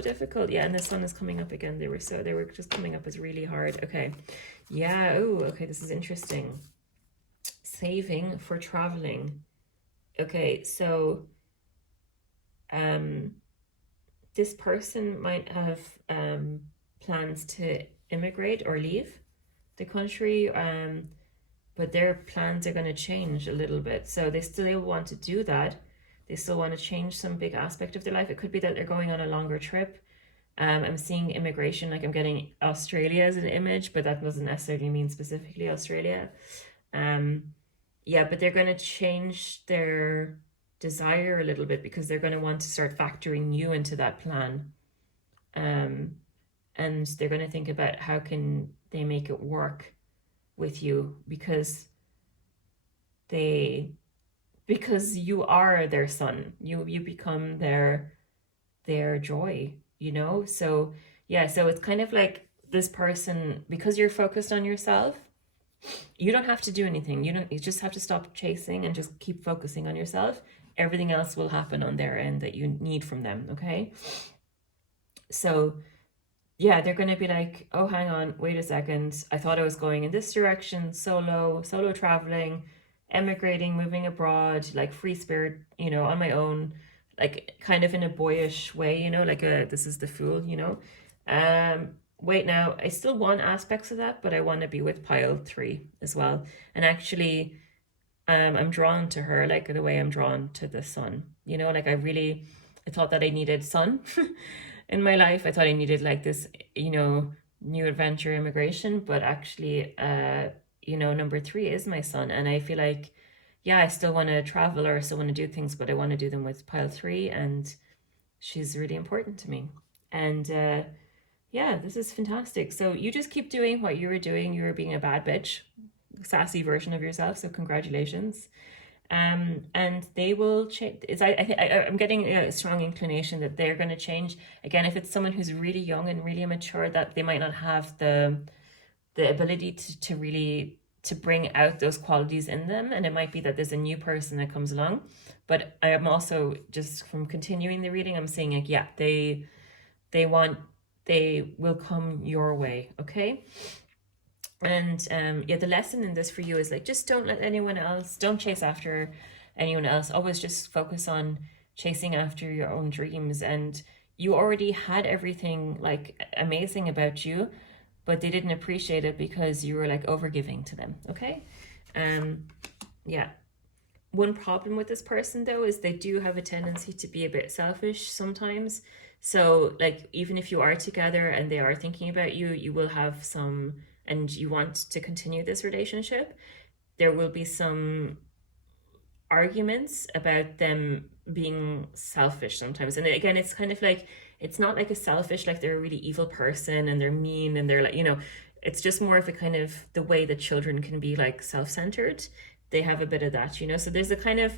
difficult. Yeah, and this one is coming up again. They were just coming up as really hard. Okay. Yeah. Oh, okay. This is interesting. Saving for traveling. Okay, so this person might have plans to immigrate or leave the country, but their plans are going to change a little bit. So they still want to do that. They still want to change some big aspect of their life. It could be that they're going on a longer trip. I'm seeing immigration, like I'm getting Australia as an image, but that doesn't necessarily mean specifically Australia. Yeah, but they're going to change their desire a little bit, because they're going to want to start factoring you into that plan. And they're going to think about how can they make it work with you, because you are their sun. You become their joy, So yeah, so it's kind of like this person, because you're focused on yourself, you don't have to do anything. You just have to stop chasing and just keep focusing on yourself. Everything else will happen on their end that you need from them. Okay. So yeah, they're going to be like, oh, hang on, wait a second. I thought I was going in this direction, solo traveling, emigrating, moving abroad, like free spirit, on my own, like kind of in a boyish way, like this is the fool, wait, now I still want aspects of that, but I want to be with pile 3 as well. And actually, I'm drawn to her like the way I'm drawn to the sun, like I thought that I needed sun in my life. I thought I needed like this, new adventure, immigration, but actually, number 3 is my sun. And I feel like, yeah, I still want to travel, or I still want to do things, but I want to do them with pile 3, and she's really important to me. And yeah, this is fantastic. So you just keep doing what you were doing. You were being a bad bitch, sassy version of yourself. So congratulations. And they will change. I'm getting a strong inclination that they're going to change. Again, if it's someone who's really young and really immature, that they might not have the ability to really to bring out those qualities in them. And it might be that there's a new person that comes along. But I am also, just from continuing the reading, I'm saying like, yeah, they will come your way, okay? And yeah, the lesson in this for you is like, just don't chase after anyone else. Always just focus on chasing after your own dreams. And you already had everything like amazing about you, but they didn't appreciate it because you were like overgiving to them, okay? Yeah. One problem with this person though is they do have a tendency to be a bit selfish sometimes. So like, even if you are together and they are thinking about you, you will have some, and you want to continue this relationship, there will be some arguments about them being selfish sometimes. And again, it's kind of like, it's not like a selfish, like they're a really evil person and they're mean and they're like, it's just more of a kind of the way that children can be like self-centered. They have a bit of that, so there's a kind of,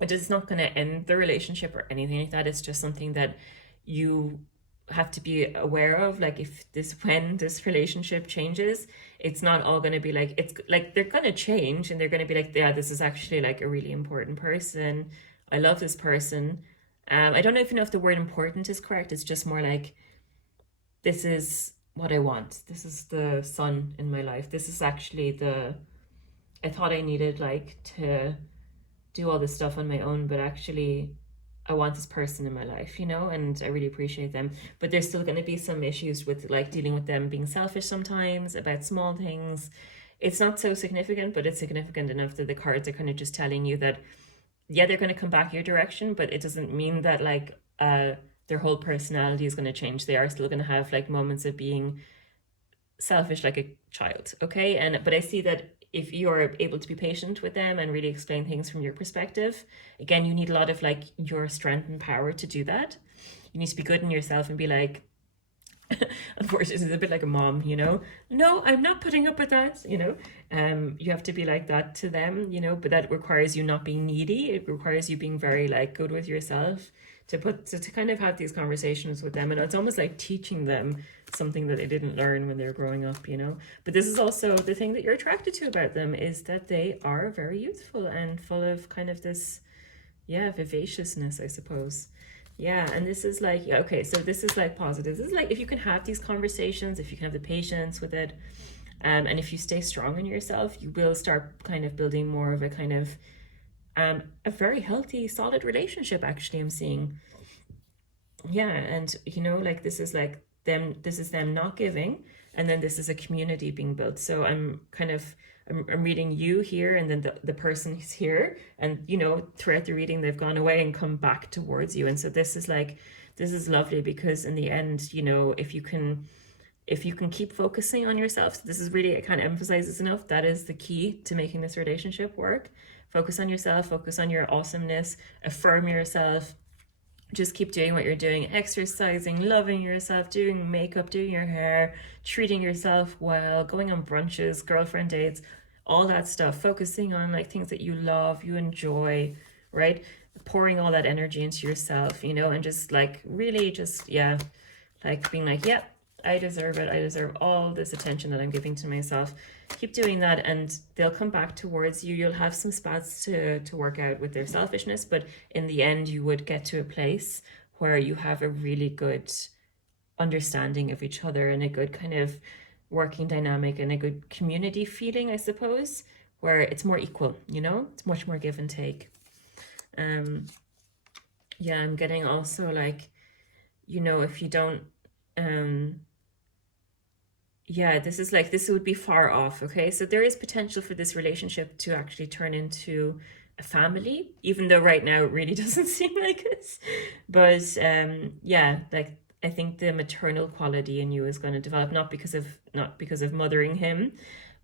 it's not going to end the relationship or anything like that. It's just something that you have to be aware of. Like, when this relationship changes, it's not all going to be like, it's like they're going to change and they're going to be like, yeah, this is actually like a really important person. I love this person. I don't even know if the word important is correct. It's just more like, this is what I want. This is the sun in my life. This is actually I thought I needed like to do all this stuff on my own, but actually I want this person in my life, and I really appreciate them. But there's still going to be some issues with like dealing with them being selfish sometimes about small things. It's not so significant, but it's significant enough that the cards are kind of just telling you that, yeah, they're going to come back your direction, but it doesn't mean that like their whole personality is going to change. They are still going to have like moments of being selfish like a child, okay? But I see that if you're able to be patient with them and really explain things from your perspective, again, you need a lot of like your strength and power to do that. You need to be good in yourself and be like, unfortunately, it's a bit like a mom, no, I'm not putting up with that, you have to be like that to them, but that requires you not being needy. It requires you being very like good with yourself to kind of have these conversations with them. And it's almost like teaching them something that they didn't learn when they were growing up, but this is also the thing that you're attracted to about them, is that they are very youthful and full of kind of this, vivaciousness, I suppose. Yeah, and this is like, okay, so this is like positive. This is like, if you can have these conversations, if you can have the patience with it, and if you stay strong in yourself, you will start kind of building more of a kind of a very healthy, solid relationship, actually, I'm seeing. Yeah, and like this is them not giving, and then this is a community being built. So I'm reading you here, and then the person is here, and throughout the reading they've gone away and come back towards you. And so this is lovely, because in the end, if you can keep focusing on yourself, so this is really, it kind of emphasizes enough, that is the key to making this relationship work. Focus on yourself, focus on your awesomeness, affirm yourself. Just keep doing what you're doing, exercising, loving yourself, doing makeup, doing your hair, treating yourself well, going on brunches, girlfriend dates, all that stuff. Focusing on like things that you love, you enjoy, right? Pouring all that energy into yourself, and just like really just, like being like, yeah, I deserve it. I deserve all this attention that I'm giving to myself. Keep doing that, and they'll come back towards you. You'll have some spats to work out with their selfishness, but in the end, you would get to a place where you have a really good understanding of each other and a good kind of working dynamic and a good community feeling, I suppose, where it's more equal, it's much more give and take. Yeah, I'm getting also like, if you don't, this would be far off, okay? So there is potential for this relationship to actually turn into a family, even though right now it really doesn't seem like it. But like I think the maternal quality in you is going to develop, not because of mothering him,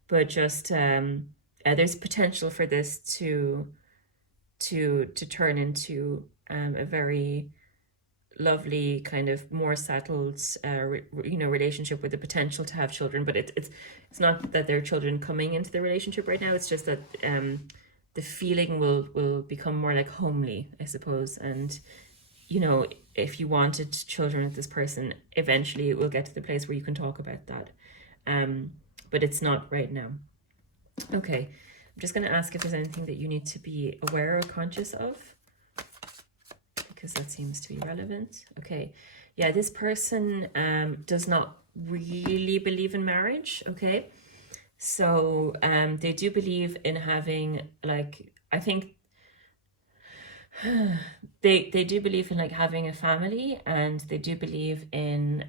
but just there's potential for this to turn into a very lovely kind of more settled relationship with the potential to have children. But it's not that there are children coming into the relationship right now. It's just that the feeling will become more like homely, I suppose. And if you wanted children with this person, eventually it will get to the place where you can talk about that, but it's not right now. Okay, I'm just going to ask if there's anything that you need to be aware or conscious of, because that seems to be relevant. Okay, yeah, this person does not really believe in marriage. Okay, so they do believe in having, like, I think they do believe in like having a family, and they do believe in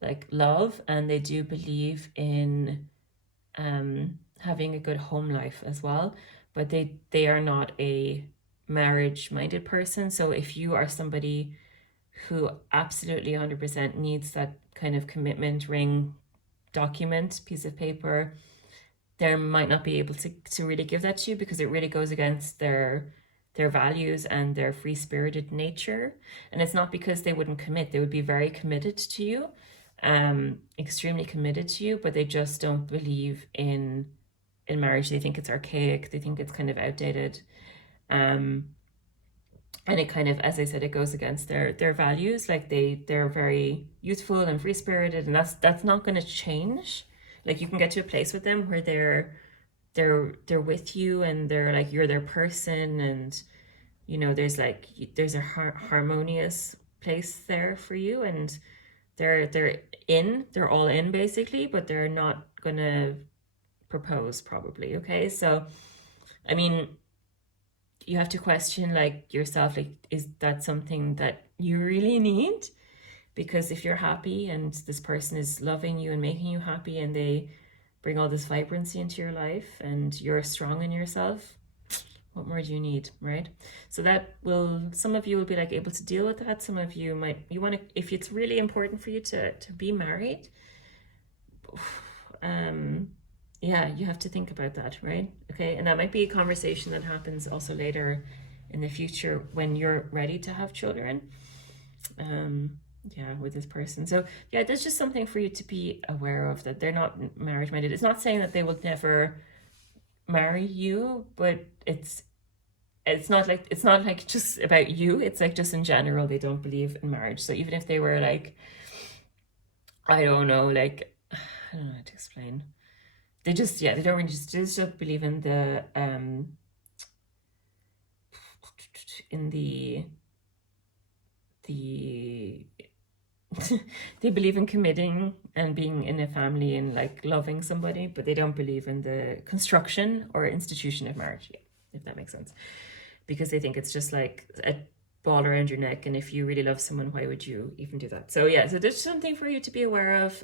like love, and they do believe in having a good home life as well, but they are not a marriage minded person. So if you are somebody who absolutely 100% needs that kind of commitment ring, document, piece of paper, they might not be able to really give that to you, because it really goes against their values and their free spirited nature. And it's not because they wouldn't commit, they would be very committed to you, extremely committed to you, but they just don't believe in marriage. They think it's archaic, they think it's kind of outdated, and it kind of, as I said, it goes against their values. Like they're very youthful and free spirited, and that's not going to change. Like you can get to a place with them where they're with you, and they're like, you're their person, and you know there's a harmonious place there for you, and they're all in basically, but they're not gonna propose probably. Okay, so I mean, you have to question like yourself, like, is that something that you really need? Because if you're happy and this person is loving you and making you happy, and they bring all this vibrancy into your life, and you're strong in yourself, what more do you need, right? So that will, some of you will be like able to deal with that. Some of you might, you want to, if it's really important for you to be married, yeah, you have to think about that, right? Okay, and that might be a conversation that happens also later in the future when you're ready to have children. Yeah, with this person. So yeah, there's just something for you to be aware of, that they're not marriage minded. It's not saying that they will never marry you, but it's not like just about you. It's like just in general they don't believe in marriage. So even if they were like, I don't know, like, I don't know how to explain, they just, yeah, they don't really just don't believe in the the they believe in committing and being in a family and like loving somebody, but they don't believe in the construction or institution of marriage, yeah, if that makes sense, because they think it's just like a ball around your neck, and if you really love someone, why would you even do that? So yeah, so there's something for you to be aware of,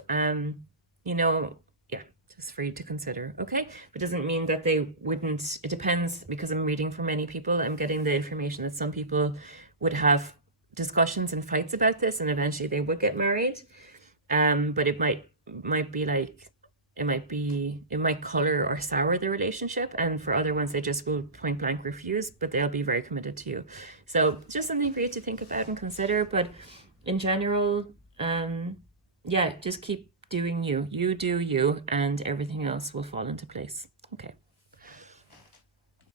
you know, yeah, just for you to consider. Okay, but doesn't mean that they wouldn't. It depends, because I'm reading for many people, I'm getting the information that some people would have discussions and fights about this, and eventually they would get married, but it might be like, it might color or sour the relationship, and for other ones they just will point blank refuse, but they'll be very committed to you. So just something for you to think about and consider. But in general, yeah, just keep doing you do you, and everything else will fall into place. Okay.